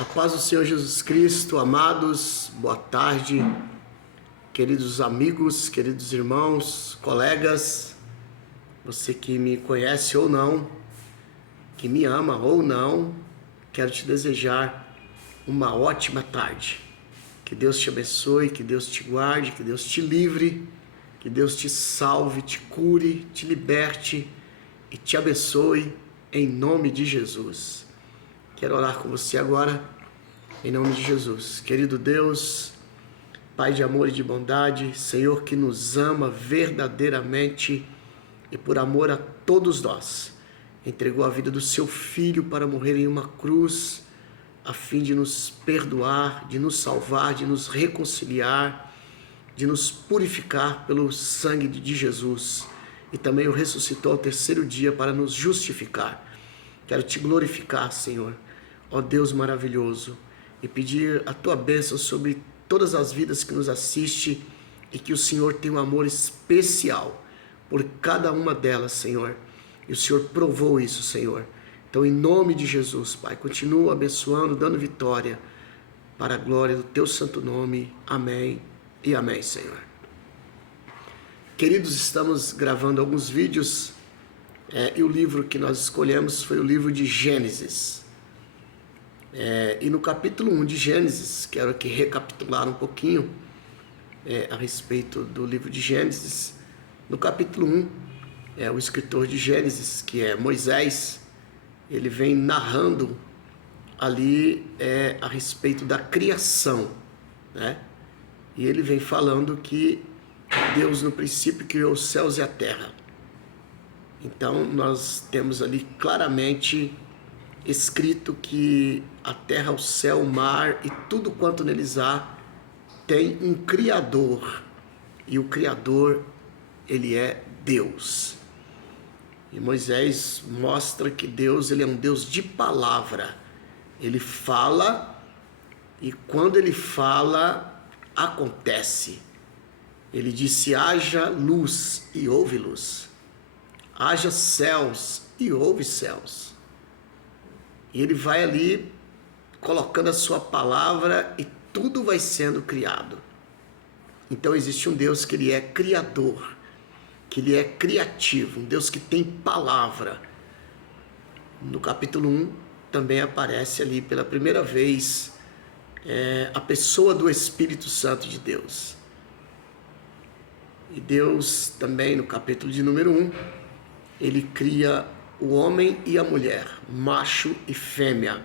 A paz do Senhor Jesus Cristo, amados, boa tarde, queridos amigos, queridos irmãos, colegas, você que me conhece ou não, que me ama ou não, quero te desejar uma ótima tarde. Que Deus te abençoe, que Deus te guarde, que Deus te livre, que Deus te salve, te cure, te liberte e te abençoe em nome de Jesus. Quero orar com você agora, em nome de Jesus. Querido Deus, Pai de amor e de bondade, Senhor que nos ama verdadeiramente e por amor a todos nós, entregou a vida do seu Filho para morrer em uma cruz, a fim de nos perdoar, de nos salvar, de nos reconciliar, de nos purificar pelo sangue de Jesus. E também o ressuscitou ao terceiro dia para nos justificar. Quero te glorificar, Senhor, ó Deus maravilhoso, e pedir a tua bênção sobre todas as vidas que nos assistem e que o Senhor tenha um amor especial por cada uma delas, Senhor. E o Senhor provou isso, Senhor. Então, em nome de Jesus, Pai, continua abençoando, dando vitória para a glória do teu santo nome. Amém e amém, Senhor. Queridos, estamos gravando alguns vídeos e o livro que nós escolhemos foi o livro de Gênesis. E no capítulo 1 de Gênesis, quero aqui recapitular um pouquinho a respeito do livro de Gênesis. No capítulo 1, o escritor de Gênesis, que é Moisés, ele vem narrando ali a respeito da criação, né? E ele vem falando que Deus no princípio criou os céus e a terra. Então nós temos ali claramente escrito que a terra, o céu, o mar e tudo quanto neles há tem um Criador. E o Criador, ele é Deus. E Moisés mostra que Deus, ele é um Deus de palavra. Ele fala e quando ele fala, acontece. Ele disse: haja luz e houve luz. Haja céus e houve céus. E ele vai ali colocando a sua palavra e tudo vai sendo criado. Então existe um Deus que ele é criador, que ele é criativo, um Deus que tem palavra. No capítulo 1 também aparece ali pela primeira vez a pessoa do Espírito Santo de Deus. E Deus também no capítulo de número 1, ele cria o homem e a mulher, macho e fêmea,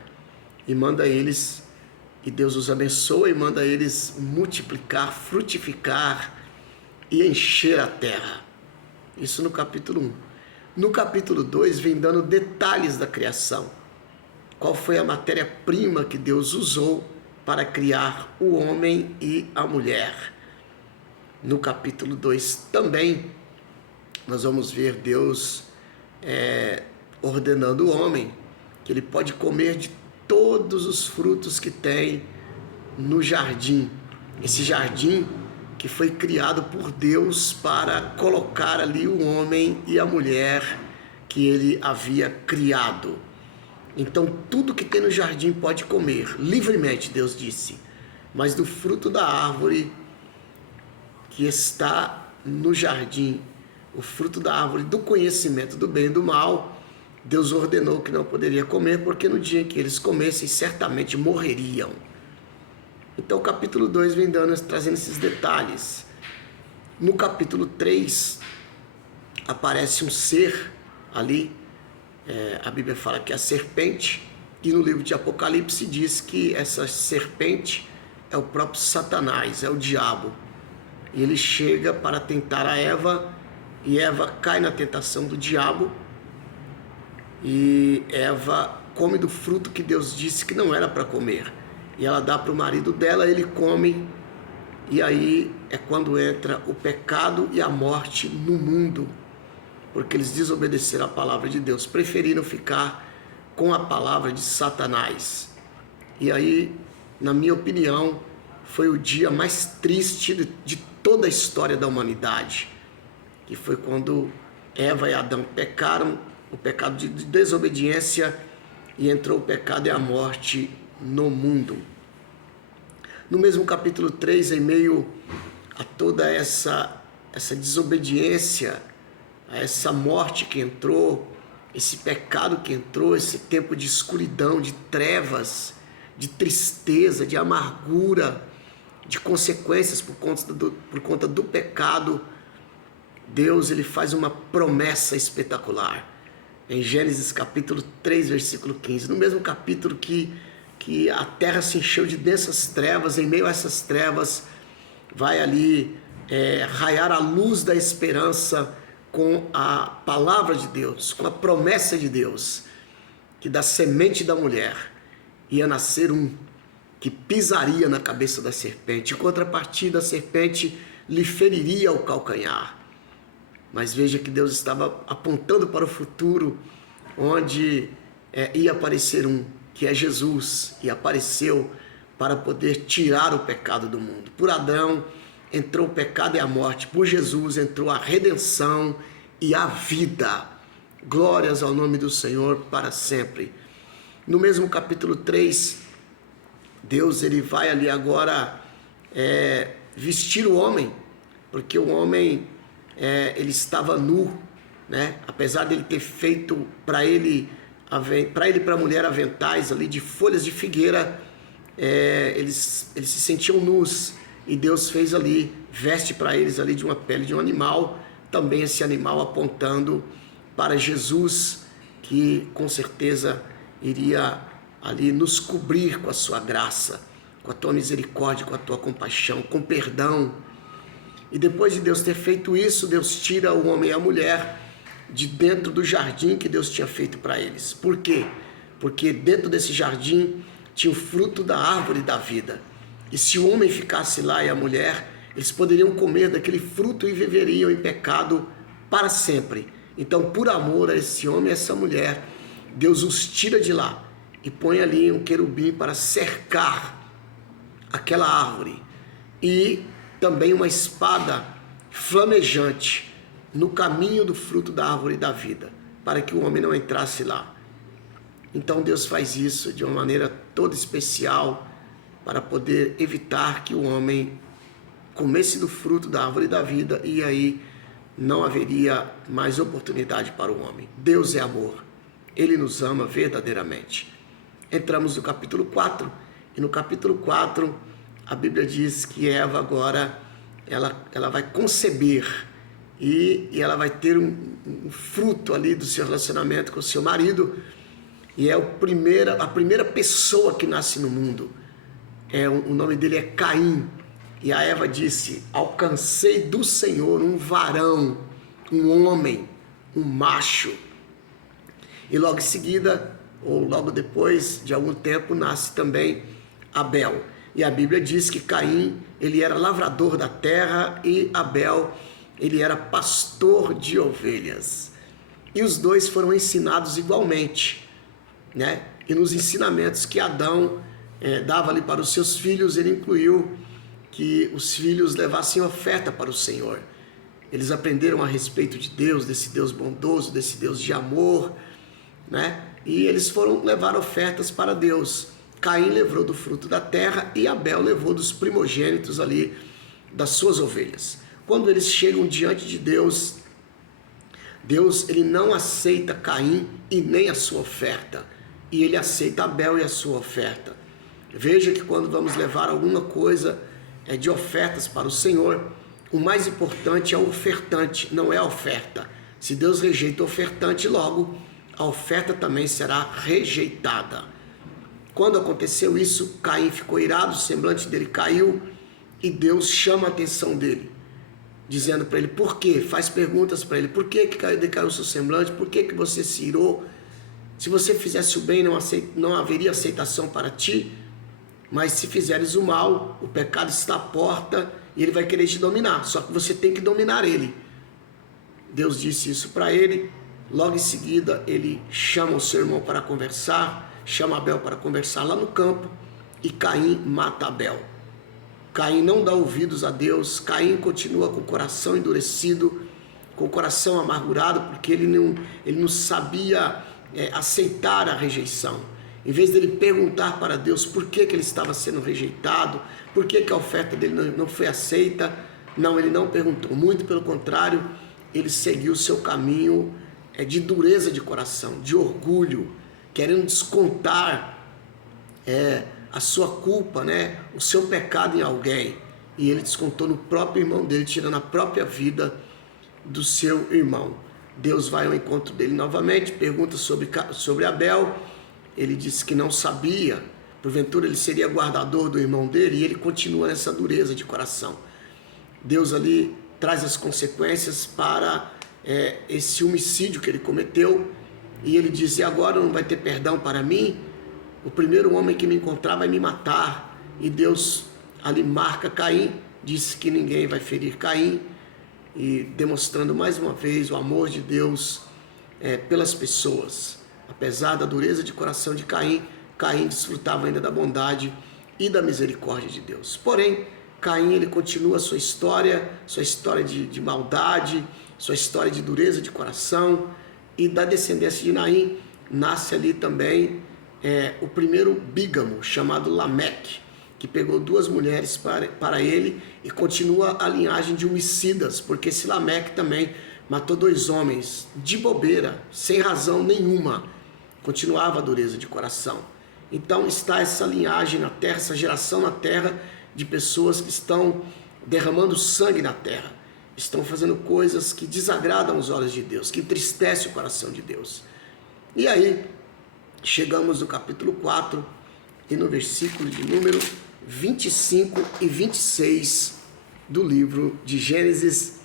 e manda eles, e Deus os abençoa e manda eles multiplicar, frutificar e encher a terra. Isso no capítulo 1. No capítulo 2 vem dando detalhes da criação. Qual foi a matéria-prima que Deus usou para criar o homem e a mulher? No capítulo 2 também nós vamos ver Deus ordenando o homem que ele pode comer de todos os frutos que tem no jardim. Esse jardim que foi criado por Deus para colocar ali o homem e a mulher que ele havia criado. Então tudo que tem no jardim pode comer livremente, Deus disse, mas do fruto da árvore que está no jardim, o fruto da árvore do conhecimento do bem e do mal, Deus ordenou que não poderia comer, porque no dia em que eles comessem, certamente morreriam. Então o capítulo 2 vem trazendo esses detalhes. No capítulo 3, aparece um ser ali, a Bíblia fala que é a serpente, e no livro de Apocalipse diz que essa serpente é o próprio Satanás, é o diabo. E ele chega para tentar a Eva, e Eva cai na tentação do diabo, e Eva come do fruto que Deus disse que não era para comer. E ela dá para o marido dela, ele come, e aí é quando entra o pecado e a morte no mundo, porque eles desobedeceram a palavra de Deus, preferiram ficar com a palavra de Satanás. E aí, na minha opinião, foi o dia mais triste de toda a história da humanidade, que foi quando Eva e Adão pecaram, o pecado de desobediência, e entrou o pecado e a morte no mundo. No mesmo capítulo 3, em meio a toda essa desobediência, a essa morte que entrou, esse pecado que entrou, esse tempo de escuridão, de trevas, de tristeza, de amargura, de consequências por conta do pecado, Deus ele faz uma promessa espetacular. Em Gênesis capítulo 3, versículo 15, no mesmo capítulo que a terra se encheu de densas trevas, em meio a essas trevas vai ali raiar a luz da esperança com a palavra de Deus, com a promessa de Deus, que da semente da mulher ia nascer um que pisaria na cabeça da serpente. Em contrapartida, a serpente lhe feriria o calcanhar. Mas veja que Deus estava apontando para o futuro, onde ia aparecer um, que é Jesus, e apareceu para poder tirar o pecado do mundo. Por Adão entrou o pecado e a morte, por Jesus entrou a redenção e a vida. Glórias ao nome do Senhor para sempre. No mesmo capítulo 3, Deus ele vai ali agora vestir o homem, porque o homem ele estava nu, né? Apesar dele ter feito para ele e para a mulher aventais ali de folhas de figueira, eles se sentiam nus, e Deus fez ali, veste para eles ali de uma pele de um animal, também esse animal apontando para Jesus, que com certeza iria ali nos cobrir com a sua graça, com a tua misericórdia, com a tua compaixão, com perdão. E depois de Deus ter feito isso, Deus tira o homem e a mulher de dentro do jardim que Deus tinha feito para eles. Por quê? Porque dentro desse jardim tinha o fruto da árvore da vida. E se o homem ficasse lá e a mulher, eles poderiam comer daquele fruto e viveriam em pecado para sempre. Então, por amor a esse homem e essa mulher, Deus os tira de lá e põe ali um querubim para cercar aquela árvore. E também uma espada flamejante no caminho do fruto da árvore da vida, para que o homem não entrasse lá. Então Deus faz isso de uma maneira toda especial, para poder evitar que o homem comesse do fruto da árvore da vida, e aí não haveria mais oportunidade para o homem. Deus é amor, Ele nos ama verdadeiramente. Entramos no capítulo 4, e no capítulo 4 a Bíblia diz que Eva agora ela vai conceber, e ela vai ter um fruto ali do seu relacionamento com o seu marido, e é a primeira pessoa que nasce no mundo. O nome dele é Caim, e a Eva disse: alcancei do Senhor um varão, um homem, um macho. E logo em seguida, ou logo depois de algum tempo, nasce também Abel. E a Bíblia diz que Caim, ele era lavrador da terra, e Abel, ele era pastor de ovelhas. E os dois foram ensinados igualmente, né? E nos ensinamentos que Adão dava ali para os seus filhos, ele incluiu que os filhos levassem oferta para o Senhor. Eles aprenderam a respeito de Deus, desse Deus bondoso, desse Deus de amor, né? E eles foram levar ofertas para Deus. Caim levou do fruto da terra e Abel levou dos primogênitos ali das suas ovelhas. Quando eles chegam diante de Deus, Deus ele não aceita Caim e nem a sua oferta, e ele aceita Abel e a sua oferta. Veja que quando vamos levar alguma coisa de ofertas para o Senhor, o mais importante é o ofertante, não é a oferta. Se Deus rejeita o ofertante, logo a oferta também será rejeitada. Quando aconteceu isso, Caim ficou irado, o semblante dele caiu, e Deus chama a atenção dele, dizendo para ele: por quê? Faz perguntas para ele: por que decaiu o seu semblante? Por que você se irou? Se você fizesse o bem, não haveria aceitação para ti, mas se fizeres o mal, o pecado está à porta e ele vai querer te dominar, só que você tem que dominar ele. Deus disse isso para ele. Logo em seguida ele chama o seu irmão para conversar, chama Abel para conversar lá no campo, e Caim mata Abel. Caim não dá ouvidos a Deus. Caim continua com o coração endurecido, com o coração amargurado, porque ele não sabia aceitar a rejeição. Em vez dele perguntar para Deus por que ele estava sendo rejeitado, por que a oferta dele não foi aceita, não, ele não perguntou. Muito pelo contrário, ele seguiu o seu caminho de dureza de coração, de orgulho, querendo descontar a sua culpa, né, o seu pecado em alguém. E ele descontou no próprio irmão dele, tirando a própria vida do seu irmão. Deus vai ao encontro dele novamente, pergunta sobre Abel. Ele disse que não sabia, porventura ele seria guardador do irmão dele, e ele continua nessa dureza de coração. Deus ali traz as consequências para esse homicídio que ele cometeu, e ele diz: e agora não vai ter perdão para mim? O primeiro homem que me encontrar vai me matar. E Deus ali marca Caim, disse que ninguém vai ferir Caim, e demonstrando mais uma vez o amor de Deus pelas pessoas. Apesar da dureza de coração de Caim, Caim desfrutava ainda da bondade e da misericórdia de Deus. Porém, Caim ele continua a sua história de maldade, sua história de dureza de coração, e da descendência de Naim nasce ali também o primeiro bígamo, chamado Lameque, que pegou 2 mulheres para ele, e continua a linhagem de homicidas, porque esse Lameque também matou 2 homens de bobeira, sem razão nenhuma. Continuava a dureza de coração. Então está essa linhagem na terra, essa geração na terra de pessoas que estão derramando sangue na terra, estão fazendo coisas que desagradam os olhos de Deus, que entristecem o coração de Deus. E aí chegamos no capítulo 4 e no versículo de número 25 e 26 do livro de Gênesis,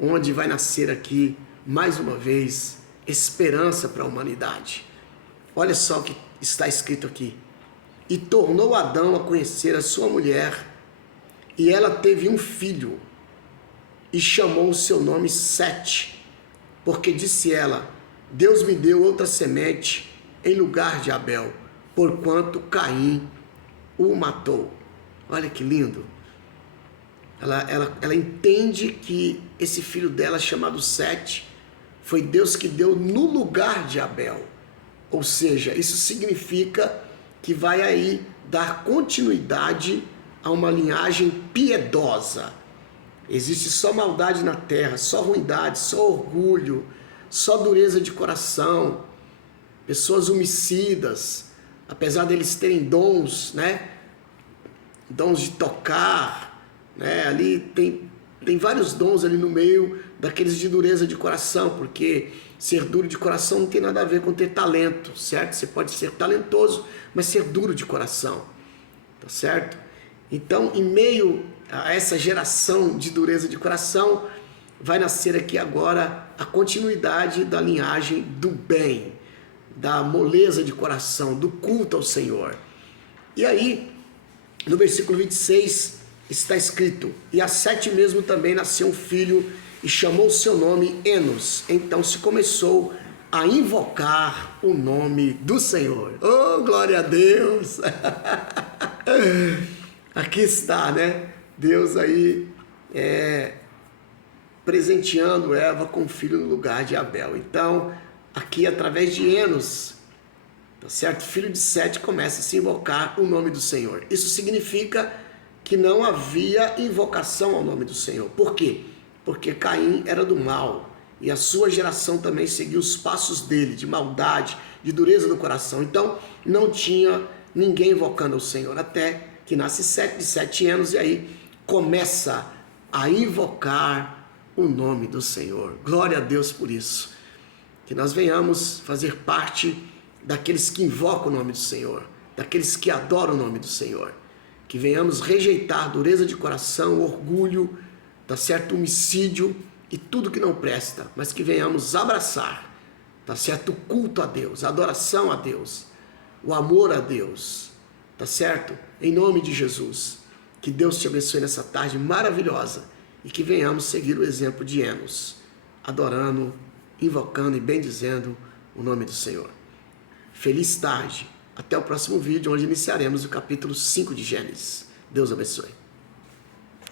onde vai nascer aqui, mais uma vez, esperança para a humanidade. Olha só o que está escrito aqui. E tornou Adão a conhecer a sua mulher, e ela teve um filho, e chamou o seu nome Sete, porque disse ela: Deus me deu outra semente em lugar de Abel, porquanto Caim o matou. Olha que lindo. Ela entende que esse filho dela, chamado Sete, foi Deus que deu no lugar de Abel. Ou seja, isso significa que vai aí dar continuidade a uma linhagem piedosa. Existe só maldade na terra, só ruindade, só orgulho, só dureza de coração, pessoas homicidas, apesar deles terem dons, né? Dons de tocar, né? Ali tem vários dons ali no meio daqueles de dureza de coração, porque ser duro de coração não tem nada a ver com ter talento, certo? Você pode ser talentoso, mas ser duro de coração, tá certo? Então, em meio a essa geração de dureza de coração, vai nascer aqui agora a continuidade da linhagem do bem, da moleza de coração, do culto ao Senhor. E aí, no versículo 26, está escrito: e a Sete mesmo também nasceu um filho, e chamou seu nome Enos. Então se começou a invocar o nome do Senhor. Oh, glória a Deus! Aqui está, né? Deus aí presenteando Eva com um filho no lugar de Abel. Então, aqui através de Enos, tá certo? Filho de Sete, começa a se invocar o nome do Senhor. Isso significa que não havia invocação ao nome do Senhor. Por quê? Porque Caim era do mal, e a sua geração também seguiu os passos dele, de maldade, de dureza do coração. Então, não tinha ninguém invocando ao Senhor, até que nasce Sete, de 7 anos, e aí começa a invocar o nome do Senhor. Glória a Deus por isso. Que nós venhamos fazer parte daqueles que invocam o nome do Senhor, daqueles que adoram o nome do Senhor. Que venhamos rejeitar dureza de coração, orgulho, tá certo? Homicídio e tudo que não presta, mas que venhamos abraçar, tá certo? O culto a Deus, a adoração a Deus, o amor a Deus, tá certo? Em nome de Jesus, que Deus te abençoe nessa tarde maravilhosa e que venhamos seguir o exemplo de Enos, adorando, invocando e bendizendo o nome do Senhor. Feliz tarde, até o próximo vídeo, onde iniciaremos o capítulo 5 de Gênesis. Deus abençoe.